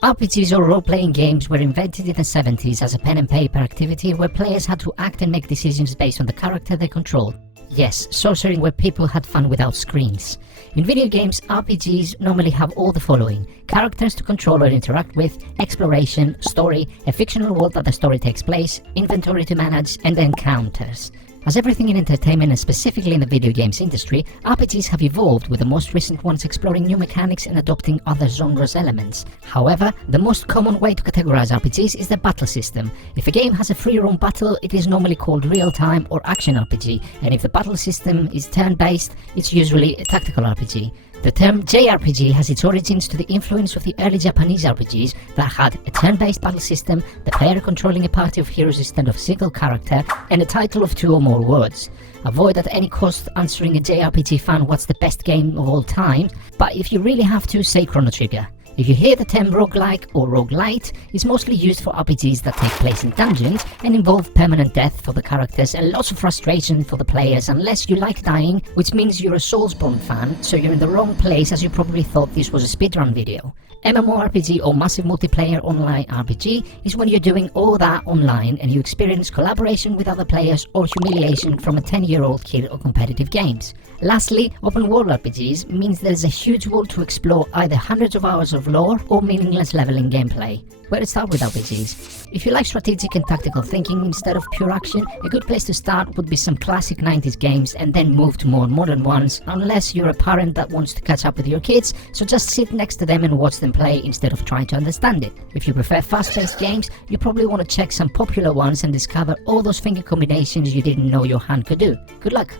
RPGs or role-playing games were invented in the 70s as a pen and paper activity where players had to act and make decisions based on the character they controlled. Yes, sorcery where people had fun without screens. In video games, RPGs normally have all the following: characters to control or interact with, exploration, story, a fictional world that the story takes place, inventory to manage, and encounters. As everything in entertainment and specifically in the video games industry, RPGs have evolved, with the most recent ones exploring new mechanics and adopting other genres elements. However, the most common way to categorize RPGs is the battle system. If a game has a free roam battle, it is normally called real-time or action RPG, and if the battle system is turn-based, it's usually a tactical RPG. The term JRPG has its origins to the influence of the early Japanese RPGs that had a turn-based battle system, the player controlling a party of heroes instead of a single character, and a title of 2 or more words. Avoid at any cost answering a JRPG fan what's the best game of all time, but if you really have to, say Chrono Trigger. If you hear the term roguelike or roguelite, it's mostly used for RPGs that take place in dungeons and involve permanent death for the characters and lots of frustration for the players unless you like dying, which means you're a Soulsborne fan, so you're in the wrong place as you probably thought this was a speedrun video. MMORPG or massive multiplayer online RPG is when you're doing all that online and you experience collaboration with other players or humiliation from a 10-year-old kid or competitive games. Lastly, open world RPGs means there's a huge world to explore, either hundreds of hours of lore or meaningless leveling gameplay. Where to start with RPGs? If you like strategic and tactical thinking instead of pure action, a good place to start would be some classic 90s games and then move to more modern ones, unless you're a parent that wants to catch up with your kids, so just sit next to them and watch them play instead of trying to understand it. If you prefer fast-paced games, you probably want to check some popular ones and discover all those finger combinations you didn't know your hand could do. Good luck!